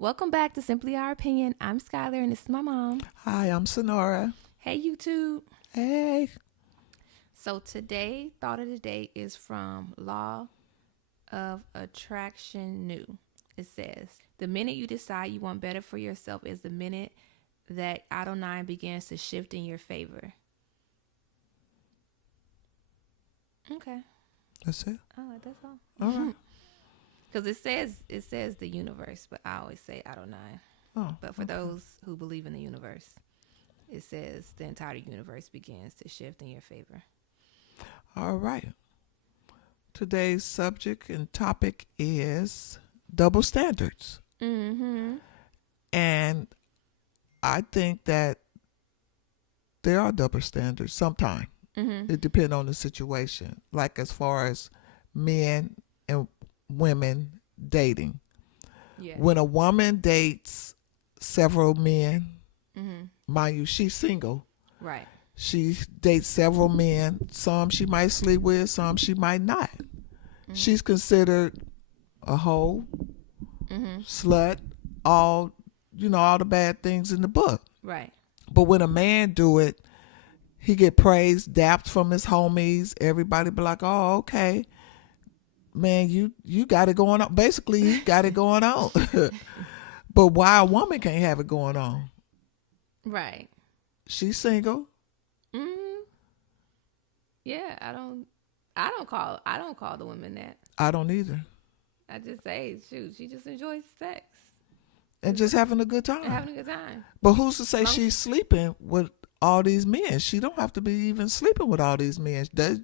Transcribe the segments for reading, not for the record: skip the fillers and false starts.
Welcome back to Simply Our Opinion. I'm Skylar and this is my mom. Hi, I'm Sannora. Hey, YouTube. Hey. So today, thought of the day is from Law of Attraction New. It says, the minute you decide you want better for yourself is the minute that Auto 9 begins to shift in your favor. Okay. That's it? Oh, that's all. All right. Because it says the universe, but I always say Auto 9. Oh, But for okay. those who believe in the universe, it says the entire universe begins to shift in your favor. All right. Today's subject and topic is double standards. Mm-hmm. And I think that there are double standards sometimes. Mm-hmm. It depends on the situation. Like as far as men and women dating. Yeah. When a woman dates several men, Mm-hmm. mind you, she's single. Right. She dates several men. Some she might sleep with, some she might not. Mm-hmm. She's considered a hoe, Mm-hmm. slut, all the bad things in the book. Right. But when a man do it, he get praised, dapped from his homies. Everybody be like, "Oh, okay, man, you got it going on." Basically, he got it going on. But why a woman can't have it going on? Right. She's single. Mm-hmm. Yeah, I don't call the women that. I don't either. I just say, shoot, she just enjoys sex And just having a good and time. having a good time. But who's to say Long- she's sleeping with all these men? She don't have to be even sleeping with all these men. They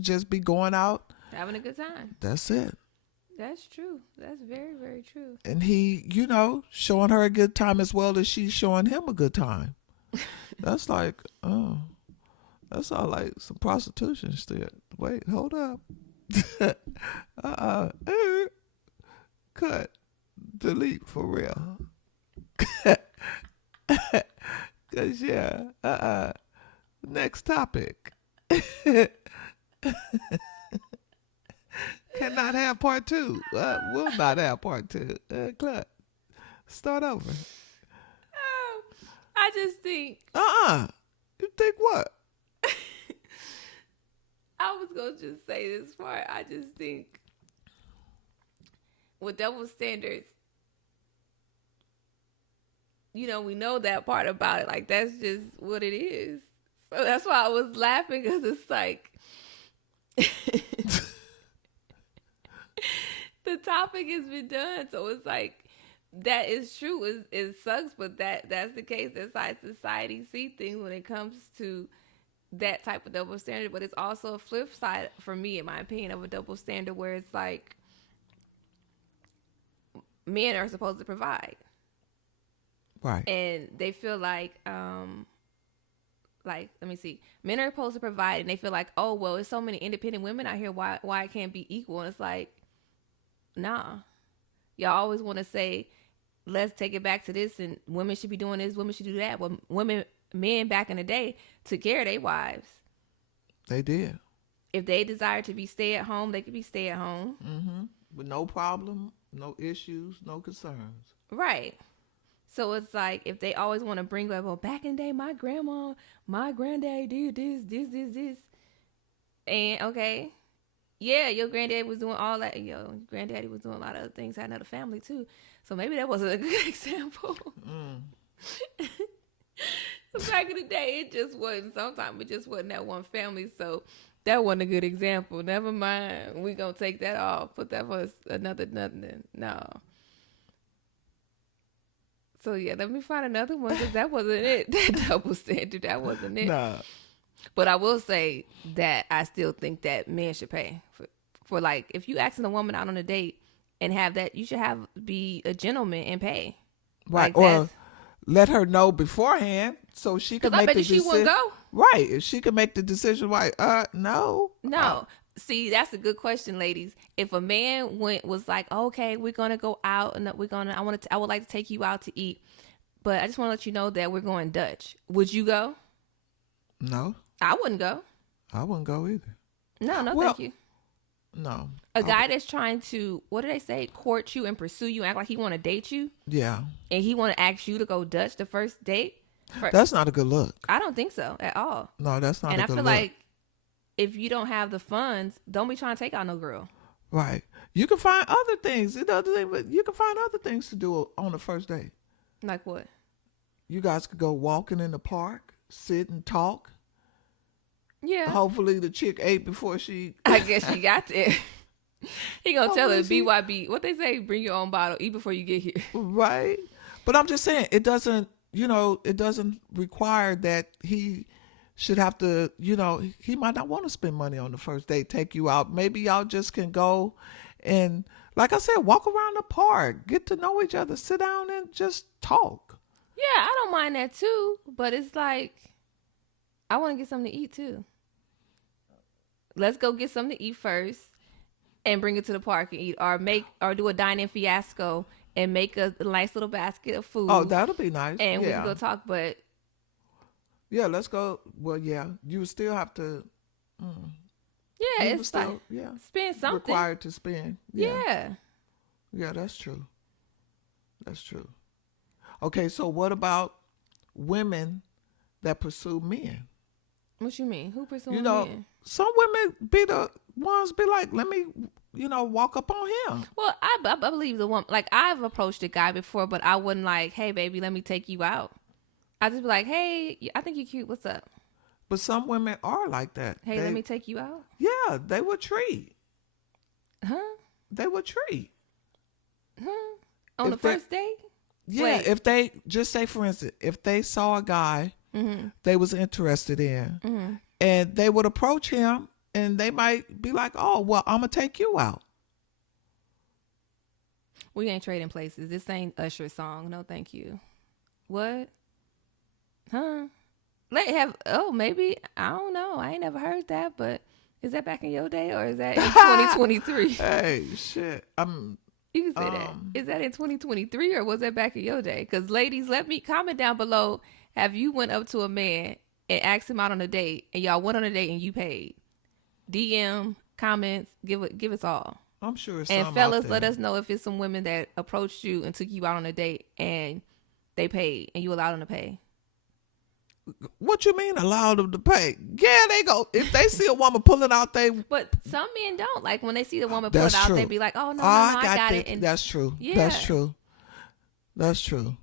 just be going out. Having a good time. That's it. That's true. That's very, very true. And he, showing her a good time as well as she's showing him a good time. That's like, that's all like some prostitution still. Wait, hold up. Cut. Delete for real. Cause next topic. Cannot have part two. Will not have part two. Club. Start over. I just think You think what? I was going to just say this part. I just think with double standards, we know that part about it. Like, that's just what it is. So that's why I was laughing, because it's like the topic has been done. So it's like, that is true. It sucks, but that's the case. That's how society see things when it comes to that type of double standard. But it's also a flip side, for me, in my opinion, of a double standard where it's like men are supposed to provide. Right. And they feel like let me see, men are supposed to provide, and they feel like, oh well, there's so many independent women out here, why it can't be equal? And it's like, nah, y'all always want to say, let's take it back to this, and women should be doing this, women should do that. Well, men back in the day took care of their wives. They did. If they desired to be stay at home, they could be stay at home. Mm-hmm. With no problem, no issues, no concerns. Right. So it's like, if they always want to bring up, well, back in the day, my grandma, my granddaddy did this. And okay, yeah, your granddaddy was doing all that. Your granddaddy was doing a lot of other things, had another family too. So maybe that wasn't a good example. Back in the day, it just wasn't. Sometimes it just wasn't that one family. So that wasn't a good example. Never mind. We gonna take that off. Put that for another nothing. No. So yeah, let me find another one, because that wasn't it. That double standard, that wasn't it. Nah. But I will say that I still think that men should pay for like, if you asking a woman out on a date and have that, you should be a gentleman and pay. Right. Like, or let her know beforehand so she can because I make bet the you she decision. wouldn't go. Right. If she can make the decision, right? No. No. See, that's a good question, ladies. If a man was like, okay, we're gonna go out and I would like to take you out to eat, but I just want to let you know that we're going Dutch. Would you go? No. I wouldn't go. I wouldn't go either. No, Well, thank you. No. A guy that's trying to, what do they say, court you and pursue you, act like he want to date you, Yeah. and he want to ask you to go Dutch the first date. That's not a good look. I don't think so at all. No, that's not and a I good feel look. like if you don't have the funds, don't be trying to take out no girl. Right. You can find other things. You can find other things to do on the first date. Like what? You guys could go walking in the park, sit and talk. Yeah. Hopefully the chick ate before she... I guess she got there. He gonna tell her Hopefully BYB. What they say, bring your own bottle, eat before you get here. Right. But I'm just saying, it doesn't require that he should have to, he might not want to spend money on the first date, take you out. Maybe y'all just can go and, like I said, walk around the park, get to know each other, sit down and just talk. Yeah, I don't mind that too. But it's like, I want to get something to eat too. Let's go get something to eat first and bring it to the park and eat, or do a dine-in fiasco and make a nice little basket of food. Oh, that'll be nice. And we can go talk, but... Yeah, let's go. Well, yeah, you would still have to... Yeah, it's still, like, spend something. Required to spend. Yeah. Yeah, that's true. That's true. Okay, so what about women that pursue men? What you mean? Who pursuing men? Some women be the ones be like, let me, walk up on him. Well, I believe the woman, like, I've approached a guy before, but I wouldn't like, hey, baby, let me take you out. I just be like, hey, I think you're cute. What's up? But some women are like that. Hey, let me take you out. Yeah, they would treat. Huh? They would treat. Huh? On the first date? Yeah, Wait. if they, just say for instance, if they saw a guy they was interested in, and they would approach him, and they might be like, oh, well, I'm going to take you out. We ain't trading places. This ain't Usher's song. No, thank you. What? Huh? Maybe. I don't know. I ain't never heard that, but is that back in your day or is that in 2023? Hey, shit. You can say that. Is that in 2023 or was that back in your day? Because ladies, let me comment down below. Have you went up to a man and asked him out on a date and y'all went on a date and you paid? DM, comments, give us all. I'm sure it's and fellas, let us know if it's some women that approached you and took you out on a date and they paid and you allowed them to pay. What you mean allow them to pay? Yeah, they go. If they see a woman pulling out, But some men don't. Like when they see the woman pull it out, they be like, "Oh no, I got it." And that's true. Yeah. That's true. That's true.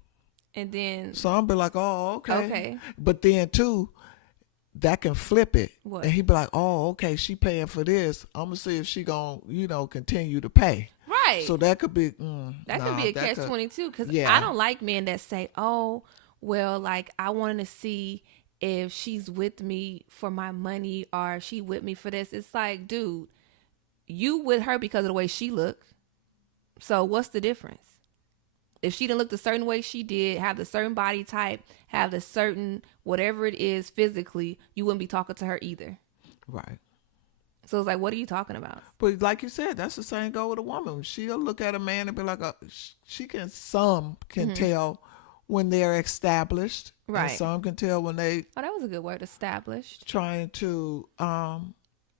And then some be like, "Oh, okay." Okay. But then too, that can flip it, What? and he be like, "Oh, okay, she paying for this. I'm gonna see if she gonna, continue to pay." Right. So that could be. That could be a catch-22 because Yeah. I don't like men that say, "Oh, well, like I wanted to see if she's with me for my money or she with me for this." It's like, dude, you with her because of the way she look. So what's the difference? If she didn't look the certain way she did, have the certain body type, have the certain whatever it is physically, you wouldn't be talking to her either. Right. So it's like, what are you talking about? But like you said, that's the same go with a woman. She'll look at a man and be like, some can tell when they're established. Right. And some can tell when they Oh, that was a good word, established. trying to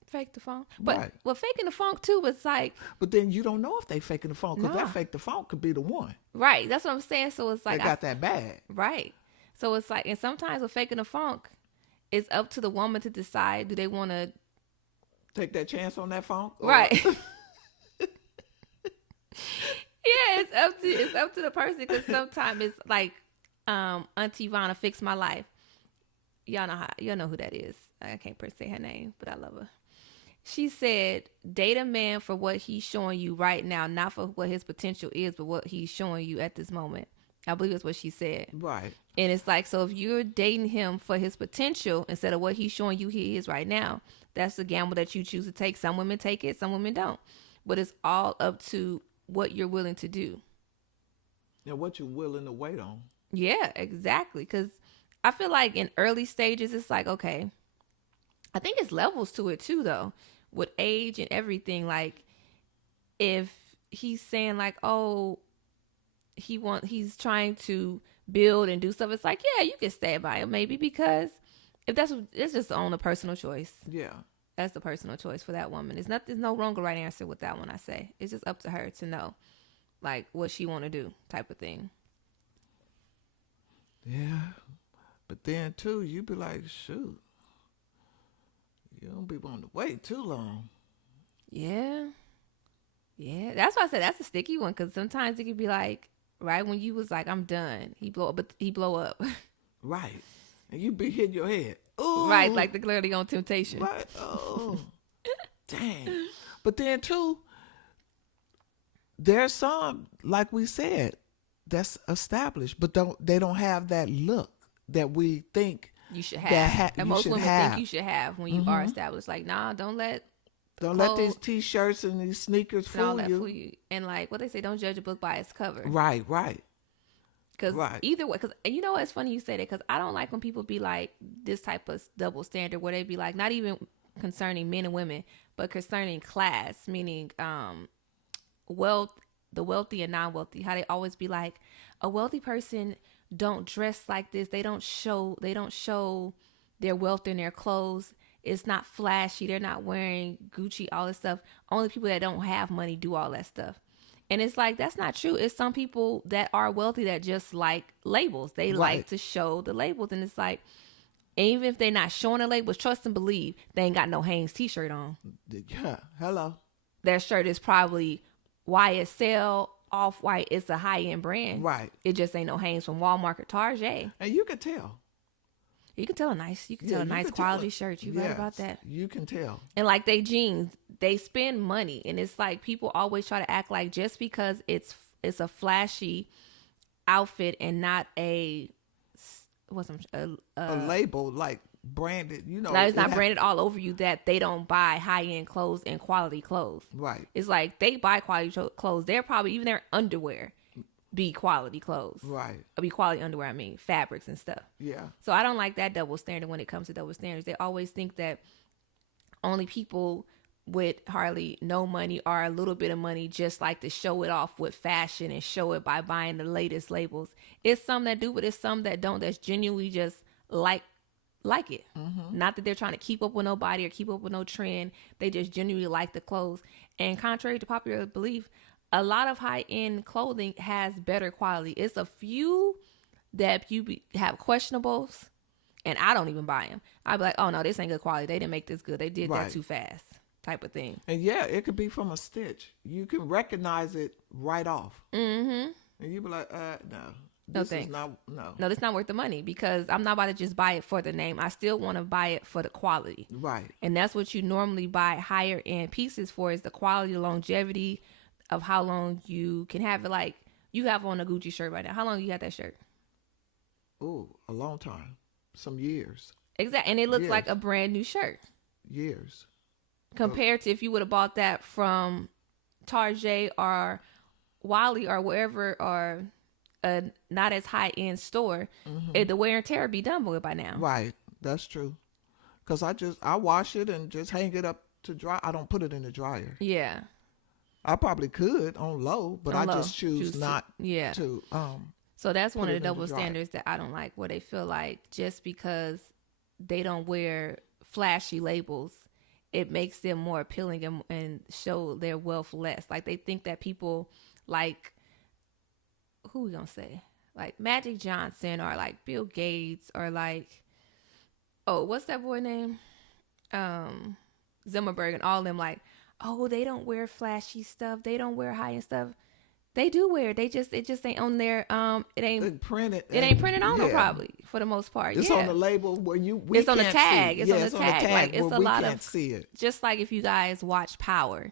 Fake the funk. But Right. well, faking the funk too, it's like, but then you don't know if they faking the phone because Nah. that fake the phone could be the one right. That's what I'm saying. So it's that like, got that bad. right. So it's like, and sometimes with faking the funk, it's up to the woman to decide, do they want to, Take that chance on that phone. right. Yeah, it's up to the person because sometimes it's like, Auntie Vanna fixed my life. Y'all know who that is. I can't say her name, but I love her. She said, date a man for what he's showing you right now, not for what his potential is, but what he's showing you at this moment. I believe that's what she said. Right. And it's like, so if you're dating him for his potential instead of what he's showing you he is right now, that's the gamble that you choose to take. Some women take it, some women don't. But it's all up to what you're willing to do. And what you're willing to wait on. Yeah, exactly. Because I feel like in early stages, it's like, okay, I think it's levels to it too, though, with age and everything. Like, if he's saying like, oh, he's trying to build and do stuff, it's like, yeah, you can stand by him maybe, because if it's just on a personal choice. Yeah. That's the personal choice for that woman. There's no wrong or right answer with that one. I say it's just up to her to know, like, what she want to do, type of thing. Yeah, but then too, you be like, shoot, you don't be wanting to wait too long. Yeah, yeah. That's why I said that's a sticky one, because sometimes it could be like, right when you was like, I'm done, he blow up. Right, and you be hitting your head. Ooh, Right, like the clearly on Temptation. right. Oh, dang. But then too, there's some, like we said, that's established, but they don't have that look that we think You should have. you Most should women have. think you should have when you are established. Like, nah, don't let these t-shirts and these sneakers and all fool that you. fool you. And like what they say, don't judge a book by its cover. Right. Because Right. either way, because you know what, it's funny you say that, because I don't like when people be like this type of double standard where they be like, not even concerning men and women, but concerning class, meaning wealth, the wealthy and non-wealthy. How they always be like, a wealthy person don't dress like this. They don't show their wealth in their clothes. It's not flashy. They're not wearing Gucci, all this stuff. Only people that don't have money do all that stuff. And it's like, that's not true. It's some people that are wealthy that just like labels. They like to show the labels. And it's like, even if they're not showing the labels, trust and believe, they ain't got no Hanes t-shirt on. Yeah. Hello. Their shirt is probably YSL, Off-White. It's a high-end brand. Right. It just ain't no Hanes from Walmart or Target. And you can tell. You can tell a nice quality shirt. You right about that. You can tell. And like they jeans, they spend money, and it's like people always try to act like just because it's a flashy outfit and not a label like branded. You know, it's not branded all over you, that they don't buy high end clothes and quality clothes. Right. It's like they buy quality clothes. They're probably even their underwear be quality clothes. Right. Or be quality underwear, I mean, fabrics and stuff. Yeah. So I don't like that double standard when it comes to double standards. They always think that only people with hardly no money or a little bit of money just like to show it off with fashion and show it by buying the latest labels. It's some that do, but it's some that don't, that's genuinely just like it. Mm-hmm. Not that they're trying to keep up with nobody or keep up with no trend. They just genuinely like the clothes. And contrary to popular belief, a lot of high-end clothing has better quality. It's a few that have questionables, and I don't even buy them. I'd be like, oh, no, this ain't good quality. They didn't make this good. They did that too fast, type of thing. And, yeah, it could be from a stitch. You can recognize it right off. Mm-hmm. And you be like, no. No, thanks. No, this not worth the money, because I'm not about to just buy it for the name. I still want to buy it for the quality. Right. And that's what you normally buy higher end pieces for, is the quality, the longevity of how long you can have it. Like, you have on a Gucci shirt right now. How long you got that shirt? Oh, a long time. Some years. Exactly. And it looks like a brand new shirt. Years. Compared to if you would have bought that from Target or Wally or wherever, or a not as high end store, the wear and tear would be done with by now. Right. That's true. Because I wash it and just hang it up to dry. I don't put it in the dryer. Yeah. I probably could on low, but I just choose not to. So that's one of the double standards that I don't like, where they feel like just because they don't wear flashy labels, it makes them more appealing and show their wealth less. Like, they think that people like, who we gonna say? Like Magic Johnson or like Bill Gates or like, oh, what's that boy name? Zimmerberg and all of them, like, oh, they don't wear flashy stuff. They don't wear high-end stuff. They do wear it. It just ain't on their it ain't printed. It ain't printed on them, probably, for the most part. It's on the label where it's on the tag. It's on the tag. Like, it's a lot of, see it. Just like if you guys watch Power.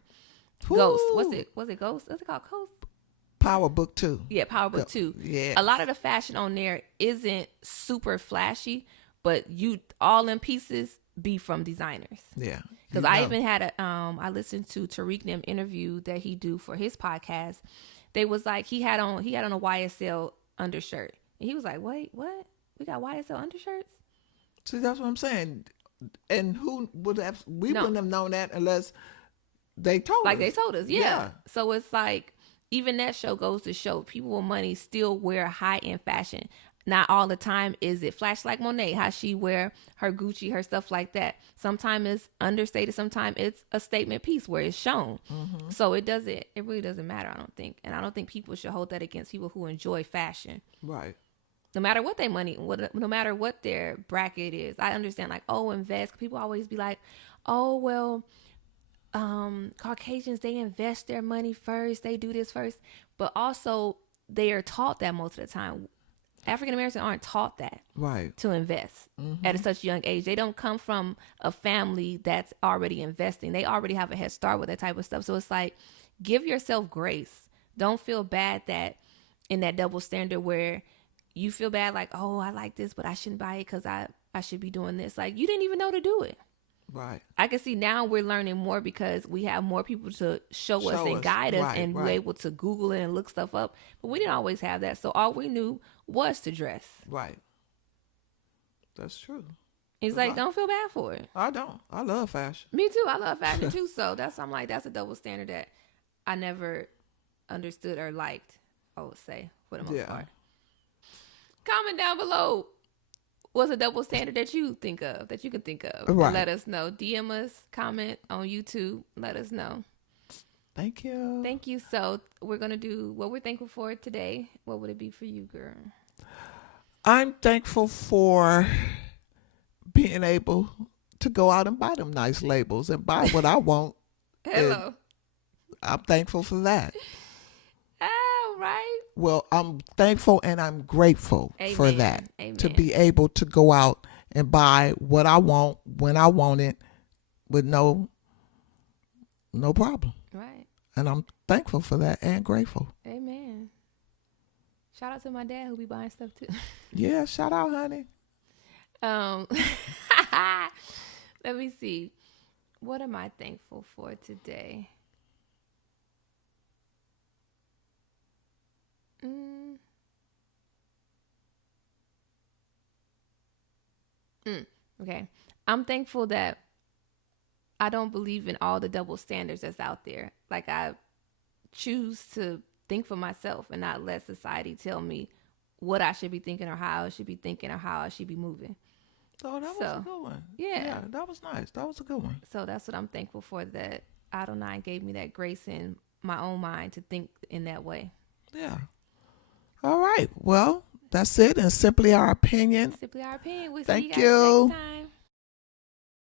Ghost. Was it Ghost? What's it called? Ghost? Power Book 2. Yeah, Power Book 2. Yeah. A lot of the fashion on there isn't super flashy, but all them pieces be from designers. Yeah. Because I even had I listened to Tariq Nim interview that he do for his podcast. They was like, he had on a YSL undershirt. And he was like, wait, what? We got YSL undershirts? See, that's what I'm saying. And who would have, wouldn't have known that unless they told us. Like, they told us, yeah. So it's like, even that show goes to show people with money still wear high-end fashion. not all the time is it flash like Monet, how she wear her Gucci, her stuff like that. Sometimes it's understated. Sometimes it's a statement piece where it's shown. So it really doesn't matter, I don't think. And I don't think people should hold that against people who enjoy fashion. Right. No matter what their money, no matter what their bracket is. I understand, like, oh, invest. People always be like, oh, well, Caucasians, they invest their money first. They do this first. But also, they are taught that most of the time. African Americans aren't taught that, right, to invest at such a young age. They don't come from a family that's already investing. They already have a head start with that type of stuff. So it's like, give yourself grace. Don't feel bad that in that double standard where you feel bad like, oh, I like this, but I shouldn't buy it because I should be doing this. Like, you didn't even know to do it. Right. I can see now we're learning more because we have more people to show us and guide us, and we're able to Google it and look stuff up. But we didn't always have that. So all we knew was to dress. Right. That's true. It's like, don't feel bad for it. I don't. I love fashion. Me too. I love fashion too. So I'm like, that's a double standard that I never understood or liked, I would say, for the most part. Comment down below. What's a double standard that you think of, that you can think of? Right. Let us know. DM us, comment on YouTube. Let us know. Thank you. Thank you. So we're going to do what we're thankful for today. What would it be for you, girl? I'm thankful for being able to go out and buy them nice labels and buy what I want. Hello. I'm thankful for that. Oh, right. Well, I'm thankful and I'm grateful for that. Amen. To be able to go out and buy what I want when I want it with no problem. Right. And I'm thankful for that and grateful. Amen. Shout out to my dad who be buying stuff too. Yeah, shout out, honey. Let me see. What am I thankful for today? Okay. I'm thankful that I don't believe in all the double standards that's out there. Like, I choose to think for myself and not let society tell me what I should be thinking or how I should be thinking or how I should be moving. Oh, that was a good one. Yeah, that was nice. That was a good one. So that's what I'm thankful for, that Adonai gave me that grace in my own mind to think in that way. Yeah. All right. Well, that's it. And Simply Our Opinion. Simply Our Opinion. We'll Thank see you guys you. next time.